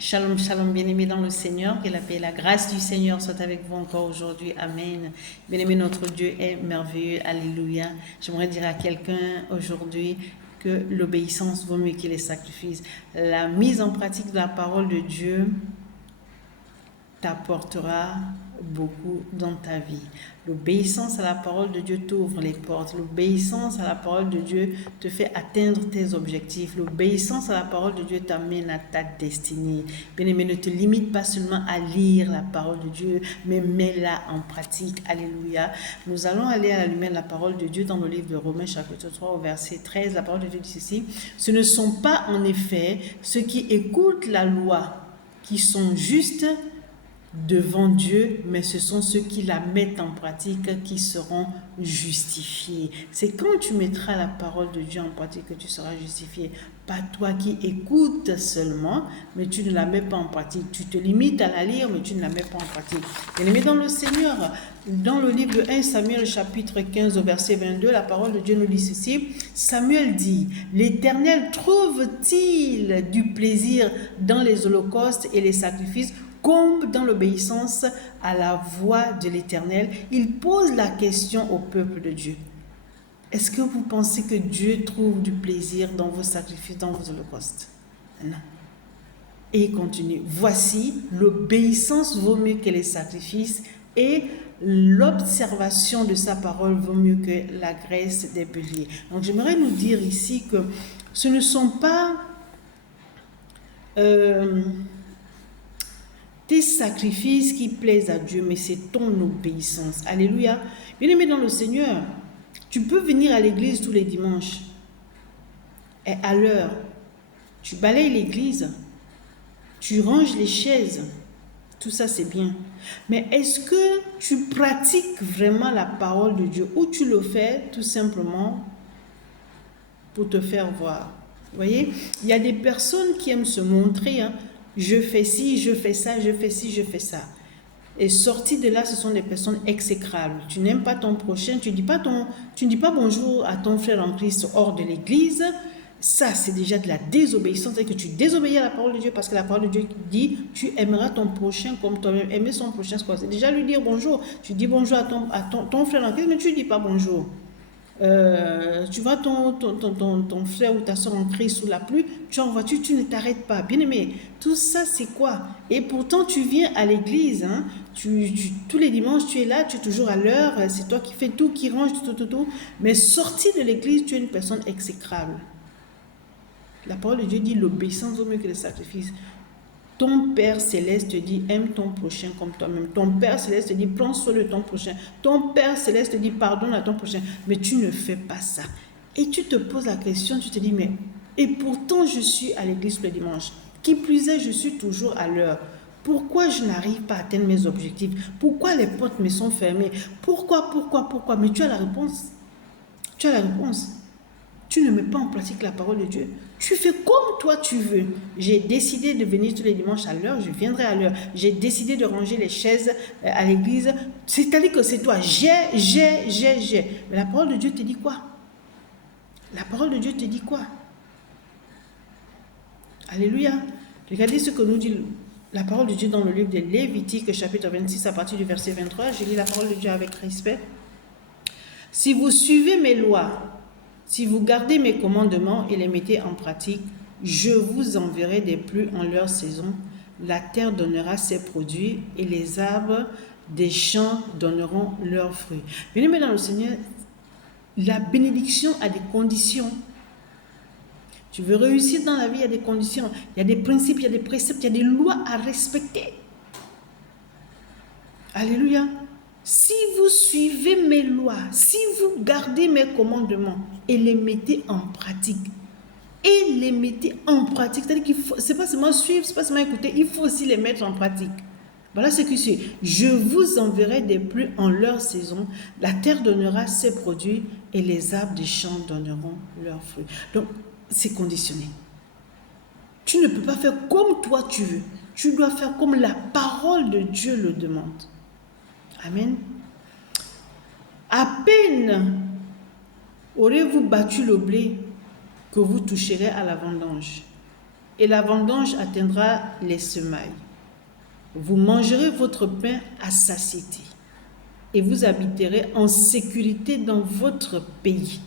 Shalom, shalom, bien-aimés dans le Seigneur, que la paix et la grâce du Seigneur soient avec vous encore aujourd'hui. Amen. Bien-aimé, notre Dieu est merveilleux. Alléluia. J'aimerais dire à quelqu'un aujourd'hui que l'obéissance vaut mieux que les sacrifices. La mise en pratique de la parole de Dieu t'apportera beaucoup dans ta vie. L'obéissance à la parole de Dieu t'ouvre les portes. L'obéissance à la parole de Dieu te fait atteindre tes objectifs. L'obéissance à la parole de Dieu t'amène à ta destinée. Bien-aimé, ne te limite pas seulement à lire la parole de Dieu, mais mets-la en pratique. Alléluia. Nous allons aller à la lumière de la parole de Dieu dans le livre de Romains chapitre 3 au verset 13. La parole de Dieu dit ceci: ce ne sont pas en effet ceux qui écoutent la loi qui sont justes devant Dieu, mais ce sont ceux qui la mettent en pratique qui seront justifiés. C'est quand tu mettras la parole de Dieu en pratique que tu seras justifié. Pas toi qui écoutes seulement, mais tu ne la mets pas en pratique. Tu te limites à la lire, mais tu ne la mets pas en pratique. Bien-aimé dans le Seigneur, dans le livre de 1 Samuel chapitre 15 au verset 22, la parole de Dieu nous dit ceci: Samuel dit: l'Éternel trouve-t-il du plaisir dans les holocaustes et les sacrifices comme dans l'obéissance à la voix de l'Éternel? Il pose la question au peuple de Dieu. Est-ce que vous pensez que Dieu trouve du plaisir dans vos sacrifices, dans vos holocaustes? Non. Et il continue: voici, l'obéissance vaut mieux que les sacrifices et l'observation de sa parole vaut mieux que la graisse des béliers. Donc j'aimerais nous dire ici que ce ne sont pas tes sacrifices qui plaisent à Dieu, mais c'est ton obéissance. Alléluia. Bien-aimé dans le Seigneur, tu peux venir à l'église tous les dimanches et à l'heure. Tu balayes l'église, tu ranges les chaises, tout ça c'est bien. Mais est-ce que tu pratiques vraiment la parole de Dieu ou tu le fais tout simplement pour te faire voir? Vous voyez, il y a des personnes qui aiment se montrer, hein. Je fais ci, je fais ça, je fais ci, je fais ça. Et sorti de là, ce sont des personnes exécrables. Tu n'aimes pas ton prochain, tu ne dis pas bonjour à ton frère en Christ hors de l'église. Ça, c'est déjà de la désobéissance. C'est que tu désobéis à la parole de Dieu, parce que la parole de Dieu dit: tu aimeras ton prochain comme toi-même. Aimer son prochain, c'est quoi? C'est déjà lui dire bonjour. Tu dis bonjour à ton frère en Christ, mais tu ne dis pas bonjour. Tu vois ton frère ou ta soeur en crise sous la pluie, tu es en voiture, tu ne t'arrêtes pas. Bien aimé, tout ça c'est quoi? Et pourtant tu viens à l'église, hein, tous les dimanches tu es là, tu es toujours à l'heure, c'est toi qui fais tout, qui range tout. Mais sorti de l'église, tu es une personne exécrable. La parole de Dieu dit: l'obéissance vaut mieux que le sacrifice. Ton Père Céleste te dit: aime ton prochain comme toi-même. Ton Père Céleste te dit: prends soin de ton prochain. Ton Père Céleste te dit: pardonne à ton prochain. Mais tu ne fais pas ça. Et tu te poses la question, tu te dis: mais, et pourtant je suis à l'église le dimanche. Qui plus est, je suis toujours à l'heure. Pourquoi je n'arrive pas à atteindre mes objectifs? Pourquoi les portes me sont fermées? Pourquoi? Mais tu as la réponse. Tu as la réponse. Tu ne mets pas en pratique la parole de Dieu. Tu fais comme toi tu veux. J'ai décidé de venir tous les dimanches à l'heure, je viendrai à l'heure. J'ai décidé de ranger les chaises à l'église. C'est-à-dire que c'est toi. J'ai. Mais la parole de Dieu te dit quoi? La parole de Dieu te dit quoi? Alléluia. Regardez ce que nous dit la parole de Dieu dans le livre de Lévitique, chapitre 26, à partir du verset 23. Je lis la parole de Dieu avec respect. Si vous suivez mes lois, si vous gardez mes commandements et les mettez en pratique, je vous enverrai des pluies en leur saison. La terre donnera ses produits et les arbres des champs donneront leurs fruits. Bien-aimés dans le Seigneur, la bénédiction a des conditions. Tu veux réussir dans la vie, il y a des conditions. Il y a des principes, il y a des préceptes, il y a des lois à respecter. Alléluia. Si vous suivez mes lois, si vous gardez mes commandements et les mettez en pratique, c'est-à-dire qu'il faut, c'est pas seulement suivre, c'est pas seulement écouter, il faut aussi les mettre en pratique. Voilà ce que c'est. Je vous enverrai des pluies en leur saison, la terre donnera ses produits et les arbres des champs donneront leurs fruits. Donc, c'est conditionné. Tu ne peux pas faire comme toi tu veux. Tu dois faire comme la parole de Dieu le demande. Amen. À peine aurez-vous battu le blé que vous toucherez à la vendange. et la vendange atteindra les semailles. Vous mangerez votre pain à satiété et vous habiterez en sécurité dans votre pays.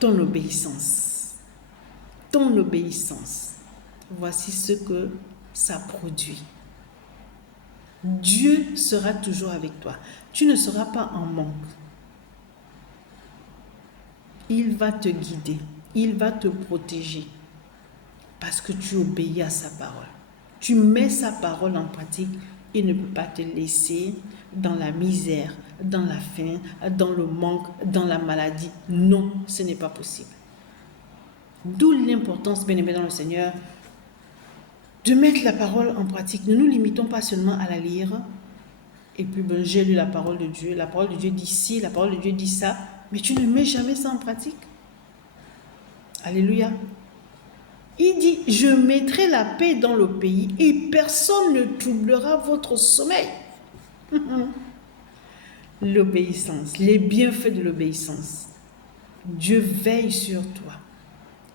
Ton obéissance, voici ce que ça produit. Dieu sera toujours avec toi. Tu ne seras pas en manque. Il va te guider, il va te protéger parce que tu obéis à sa parole. Tu mets sa parole en pratique, il ne peut pas te laisser dans la misère, dans la faim, dans le manque, dans la maladie. Non, ce n'est pas possible. D'où l'importance, bien-aimés dans le Seigneur, de mettre la parole en pratique. Ne nous limitons pas seulement à la lire. Et puis, j'ai lu la parole de Dieu. La parole de Dieu dit ci, la parole de Dieu dit ça. Mais tu ne mets jamais ça en pratique. Alléluia. Il dit, je mettrai la paix dans le pays et personne ne troublera votre sommeil. L'obéissance, les bienfaits de l'obéissance. Dieu veille sur toi.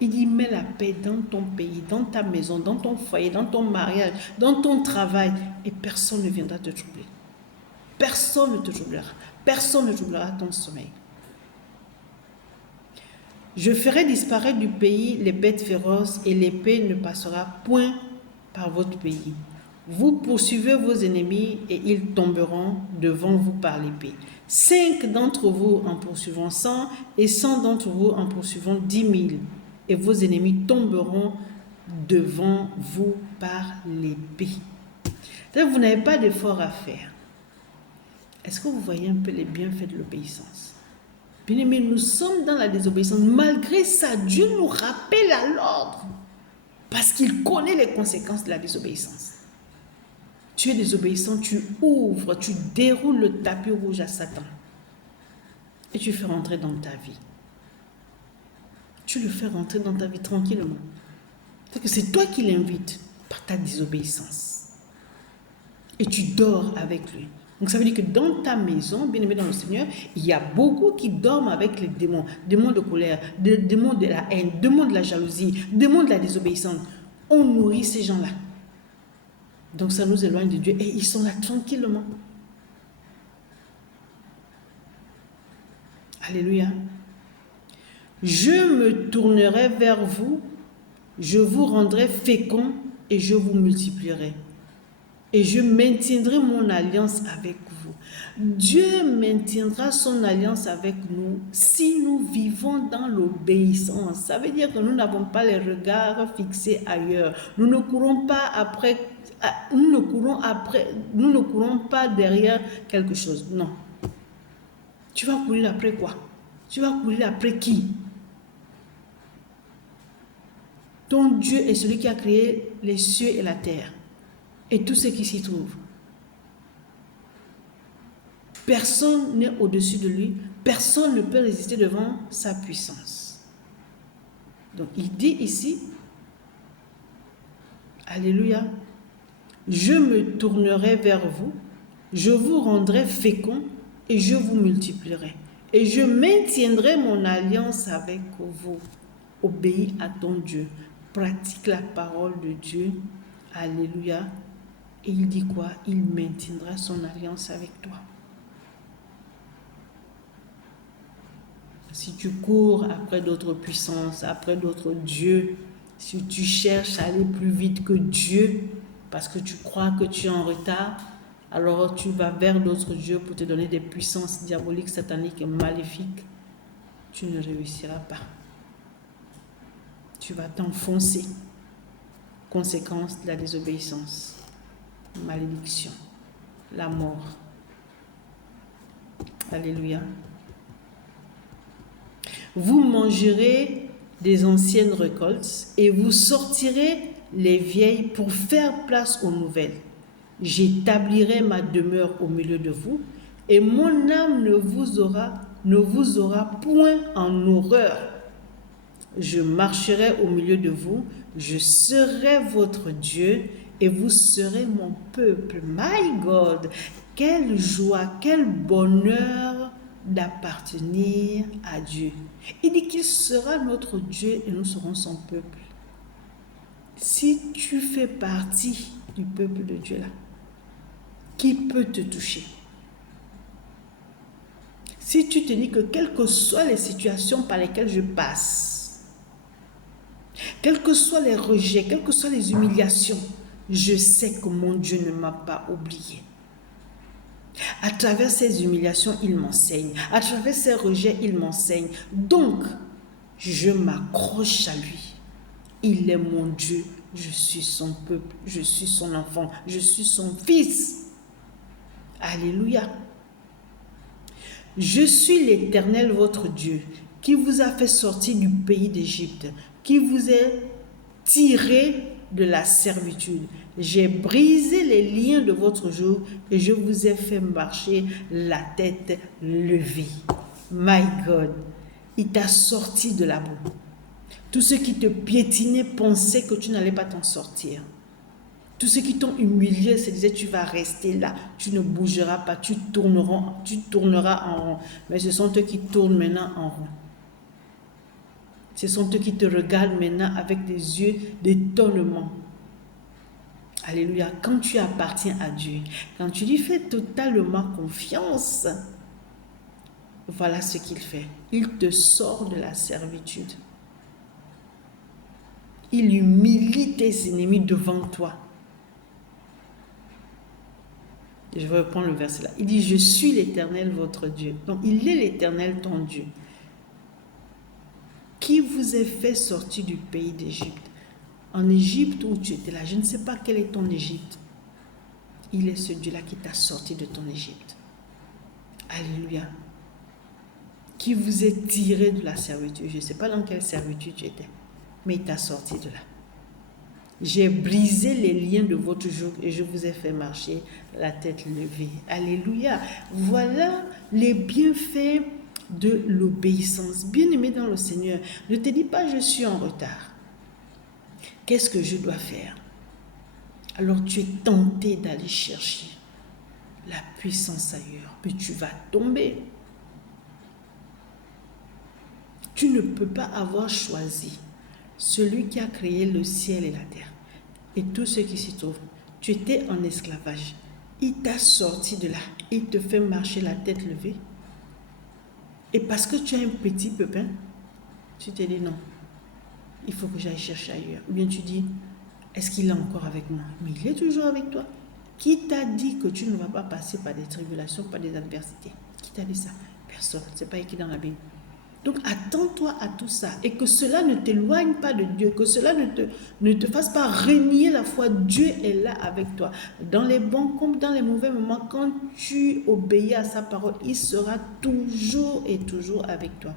Il dit, mets la paix dans ton pays, dans ta maison, dans ton foyer, dans ton mariage, dans ton travail, et personne ne viendra te troubler. Personne ne te troublera. Personne ne troublera ton sommeil. Je ferai disparaître du pays les bêtes féroces et l'épée ne passera point par votre pays. Vous poursuivez vos ennemis et ils tomberont devant vous par l'épée. 5 d'entre vous en poursuivant 100 et 100 d'entre vous en poursuivant 10 000. Et vos ennemis tomberont devant vous par l'épée. Donc, vous n'avez pas d'effort à faire. Est-ce que vous voyez un peu les bienfaits de l'obéissance? Bien-aimés, nous sommes dans la désobéissance. Malgré ça, Dieu nous rappelle à l'ordre. Parce qu'il connaît les conséquences de la désobéissance. Tu es désobéissant, tu ouvres, tu déroules le tapis rouge à Satan. Et tu fais rentrer dans ta vie. Tu le fais rentrer dans ta vie tranquillement. C'est que c'est toi qui l'invites par ta désobéissance. Et tu dors avec lui. Donc ça veut dire que dans ta maison, bien aimé dans le Seigneur, il y a beaucoup qui dorment avec les démons. Démons de colère, démons de la haine, démons de la jalousie, démons de la désobéissance. On nourrit ces gens-là. Donc ça nous éloigne de Dieu et ils sont là tranquillement. Alléluia. Je me tournerai vers vous, je vous rendrai fécond et je vous multiplierai. Et je maintiendrai mon alliance avec vous. Dieu maintiendra son alliance avec nous si nous vivons dans l'obéissance. Ça veut dire que nous n'avons pas les regards fixés ailleurs. Nous ne courons pas derrière quelque chose. Non. Tu vas courir après quoi? Tu vas courir après qui? Ton Dieu est celui qui a créé les cieux et la terre. Et tout ce qui s'y trouve. Personne n'est au-dessus de lui. Personne ne peut résister devant sa puissance. Donc il dit ici, alléluia, je me tournerai vers vous, je vous rendrai fécond et je vous multiplierai. Et je maintiendrai mon alliance avec vous. Obéis à ton Dieu. Pratique la parole de Dieu. Alléluia. Et il dit quoi? Il maintiendra son alliance avec toi. Si tu cours après d'autres puissances, après d'autres dieux, si tu cherches à aller plus vite que Dieu, parce que tu crois que tu es en retard, alors tu vas vers d'autres dieux pour te donner des puissances diaboliques, sataniques et maléfiques, tu ne réussiras pas. Tu vas t'enfoncer. Conséquence de la désobéissance. Malédiction, la mort. Alléluia. Vous mangerez des anciennes récoltes et vous sortirez les vieilles pour faire place aux nouvelles. J'établirai ma demeure au milieu de vous et mon âme ne vous aura point en horreur. Je marcherai au milieu de vous, je serai votre Dieu et vous serez mon peuple. My God, quelle joie, quel bonheur d'appartenir à Dieu. Il dit qu'il sera notre Dieu et nous serons son peuple. Si tu fais partie du peuple de Dieu là, qui peut te toucher? Si tu te dis que quelles que soient les situations par lesquelles je passe, quels que soient les rejets, quelles que soient les humiliations, je sais que mon Dieu ne m'a pas oublié. À travers ces humiliations, il m'enseigne. À travers ces rejets, il m'enseigne. Donc, je m'accroche à lui. Il est mon Dieu. Je suis son peuple. Je suis son enfant. Je suis son fils. Alléluia. Je suis l'Éternel, votre Dieu, qui vous a fait sortir du pays d'Égypte, qui vous a tiré de la servitude. J'ai brisé les liens de votre joug et je vous ai fait marcher la tête levée. My God, il t'a sorti de la boue. Tous ceux qui te piétinaient pensaient que tu n'allais pas t'en sortir. Tous ceux qui t'ont humilié se disaient tu vas rester là, tu ne bougeras pas, tu tourneras en rond. Mais ce sont eux qui tournent maintenant en rond. Ce sont eux qui te regardent maintenant avec des yeux d'étonnement. Alléluia. Quand tu appartiens à Dieu, quand tu lui fais totalement confiance, voilà ce qu'il fait. Il te sort de la servitude. Il humilie tes ennemis devant toi. Je vais reprendre le verset là. Il dit, je suis l'Éternel, votre Dieu. Donc, il est l'Éternel, ton Dieu, qui vous a fait sortir du pays d'Égypte. En Égypte où tu étais là, je ne sais pas quel est ton Égypte. Il est ce Dieu-là qui t'a sorti de ton Égypte. Alléluia. Qui vous a tiré de la servitude. Je ne sais pas dans quelle servitude tu étais, mais il t'a sorti de là. J'ai brisé les liens de votre joug et je vous ai fait marcher la tête levée. Alléluia. Voilà les bienfaits de l'obéissance. Bien-aimé dans le Seigneur, ne te dis pas je suis en retard. Qu'est-ce que je dois faire? Alors tu es tenté d'aller chercher la puissance ailleurs, mais tu vas tomber. Tu ne peux pas avoir choisi celui qui a créé le ciel et la terre et tout ce qui s'y trouve. Tu étais en esclavage. Il t'a sorti de là. Il te fait marcher la tête levée. Et parce que tu as un petit pépin, tu te dis non, il faut que j'aille chercher ailleurs. Ou bien tu dis, est-ce qu'il est encore avec moi? Mais il est toujours avec toi. Qui t'a dit que tu ne vas pas passer par des tribulations, par des adversités? Qui t'a dit ça? Personne. Ce n'est pas écrit dans la Bible. Donc, attends-toi à tout ça et que cela ne t'éloigne pas de Dieu, que cela ne te fasse pas renier la foi. Dieu est là avec toi. Dans les bons comme dans les mauvais moments, quand tu obéis à sa parole, il sera toujours et toujours avec toi.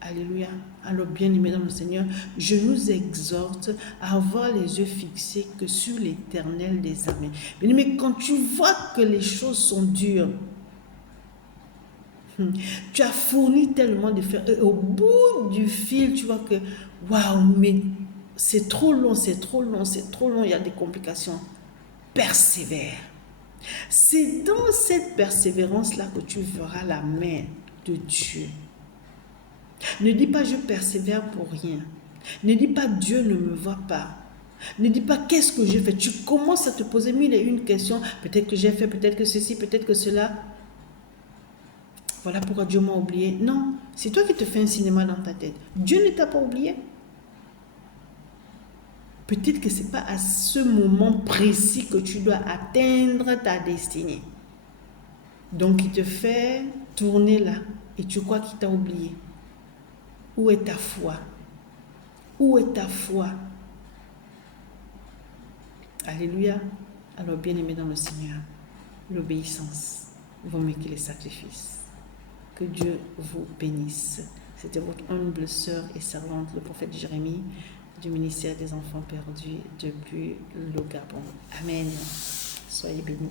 Alléluia. Alors, bien-aimés dans le Seigneur, je nous exhorte à avoir les yeux fixés que sur l'Éternel des armées. Bien-aimés, quand tu vois que les choses sont dures, tu as fourni tellement de fer. Et au bout du fil, tu vois que, waouh, mais c'est trop long, c'est trop long, c'est trop long, il y a des complications. Persévère. C'est dans cette persévérance-là que tu verras la main de Dieu. Ne dis pas je persévère pour rien. Ne dis pas Dieu ne me voit pas. Ne dis pas qu'est-ce que j'ai fait. Tu commences à te poser mille et une questions. Peut-être que j'ai fait, peut-être que ceci, peut-être que cela. Voilà pourquoi Dieu m'a oublié. Non, c'est toi qui te fais un cinéma dans ta tête. Dieu ne t'a pas oublié. Peut-être que ce n'est pas à ce moment précis que tu dois atteindre ta destinée. Donc, il te fait tourner là et tu crois qu'il t'a oublié. Où est ta foi? Où est ta foi? Alléluia. Alors, bien-aimé dans le Seigneur, l'obéissance vaut mieux que les sacrifices. Que Dieu vous bénisse. C'était votre humble sœur et servante, le prophète Jérémie, du ministère des enfants perdus depuis le Gabon. Amen. Soyez bénis.